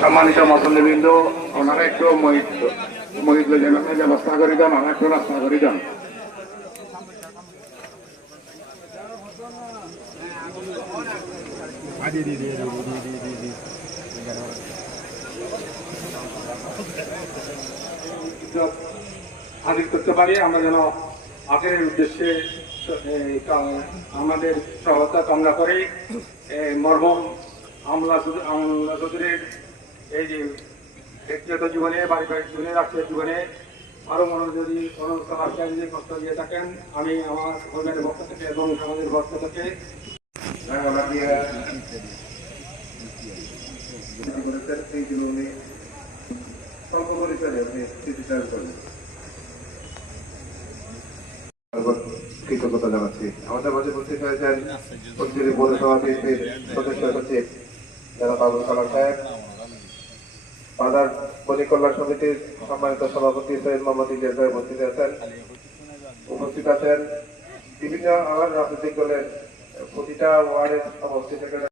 সম্মানিত মুসল্লিবৃন্দ, ওনারা একটু মহিদ ব্যবস্থা করে দেন, ওনারা একটু রাস্তা করে দেন। হাজির করতে পারি আমরা যেন আখেরের উদ্দেশ্যে আমাদের সহায়তা কামনা করি। মরহুম আমলা চৌধুরীর এই যে ব্যক্তিগত জীবনে, পারিবারিক জীবনে, রাষ্ট্রীয় জীবনে আরো যদি যদি কষ্ট দিয়ে থাকেন, আমি আমার পরিবারের পক্ষ থেকে এবং সমাজের পক্ষ থেকে সেই জীবনে স্বল্প পরিচয়ে আপনি স্মৃতিচারণ করলেন। কৃতজ্ঞতা জানাচ্ছি। আমাদের মাঝে উপস্থিত হয়েছেন প্রতিনিধি পৌরসভা বিএনপির সদস্য সচিব জনাব আবুল কালাম সাহেব, বাজার বণিক কল্যাণ সমিতির সম্মানিত সভাপতি সৈয়দ মোহাম্মদ ইলিয়াস ভাই উপস্থিত আছেন বিভিন্ন আমার রাজনৈতিক দলের প্রতিটা ওয়ার্ডের সমষ্টি থেকে